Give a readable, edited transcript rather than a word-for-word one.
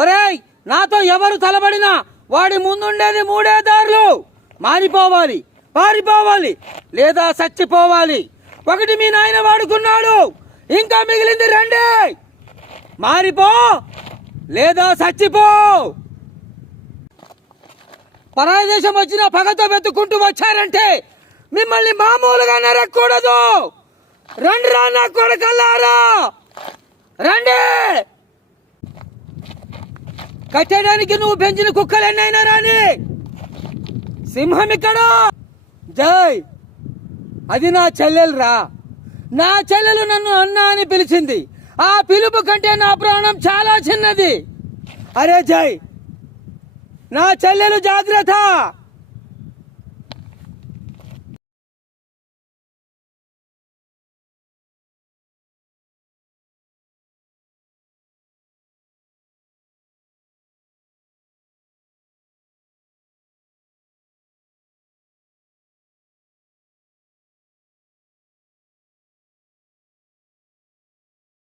ఒరేయ్, నాతో ఎవరు తలబడినా వాడి ముందుండేది మూడే దారులు. మారిపోవాలి, పారిపోవాలి, లేదా చచ్చిపోవాలి. ఒకటి మీ నాయన వాడుకున్నాడు, ఇంకా మిగిలింది రెండే. మారిపో లేదా చచ్చిపో. పరాయి దేశం వచ్చిన పగతో వెతుక్కుంటూ వచ్చారంటే మిమ్మల్ని మామూలుగా నరకూడదు. రండి రా నా కొడుకల్లారా, రండి. కట్టడానికి నువ్వు పెంచిన కుక్కలు ఎన్నైనా రాని, సింహం ఇక్కడ. జై, అది నా చెల్లెలు రా. నా చెల్లెలు నన్ను అన్న అని పిలిచింది. ఆ పిలుపు కంటే నా ప్రాణం చాలా చిన్నది. అరే జై, నా చెల్లెలు జాగ్రత్త.